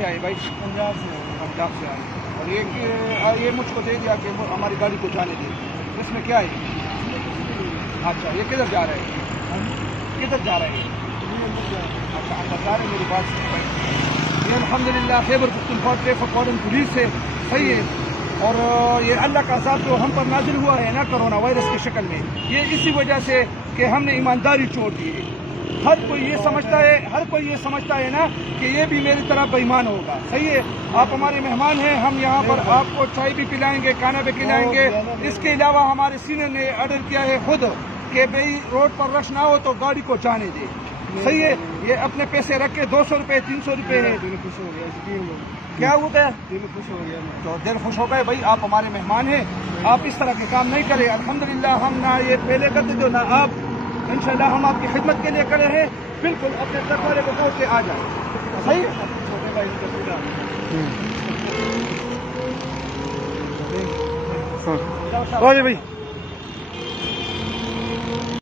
سے آئے بھائی؟ پنجاب سے آئے. اور یہ مجھ کو دے دیا کہ ہماری گاڑی کو جانے دے. اس میں کیا ہے؟ اچھا یہ کدھر جا رہے ہیں؟ کدھر جا رہے ہیں؟ اچھا اندر جا رہے ہیں. میری بات سنیں بھائی. یہ الحمدللہ Khyber Pakhtunkhwa traffic warden police ہے. صحیح ہے. اور یہ اللہ کا عذاب جو ہم پر نازل ہوا ہے نا کرونا وائرس کی شکل میں، یہ اسی وجہ سے کہ ہم نے ایمانداری چھوڑ دی ہے. ہر کوئی یہ سمجھتا ہے نا کہ یہ بھی میری طرح بے ایمان ہوگا. صحیح ہے. آپ ہمارے مہمان ہیں، ہم یہاں پر آپ کو چائے بھی پلائیں گے، کھانا بھی کھلائیں گے. اس کے علاوہ ہمارے سینئر نے آرڈر کیا ہے خود کہ بھئی روڈ پر رش نہ ہو تو گاڑی کو جانے دے. صحیح ہے. یہ اپنے پیسے رکھ کے 200 روپے 300 روپے ہے. کیا ہو گیا؟ تو دل خوش ہو گئے. بھائی آپ ہمارے مہمان ہیں، آپ اس طرح کے کام نہیں کریں. الحمدللہ ہم نہ یہ پہلے کرتے جو نہ آپ. انشاءاللہ ہم آپ کی خدمت کے لیے کرے ہیں. بالکل اپنے ٹرک والے کو کہو کہ آ جائے. صحیح ہے. بھائی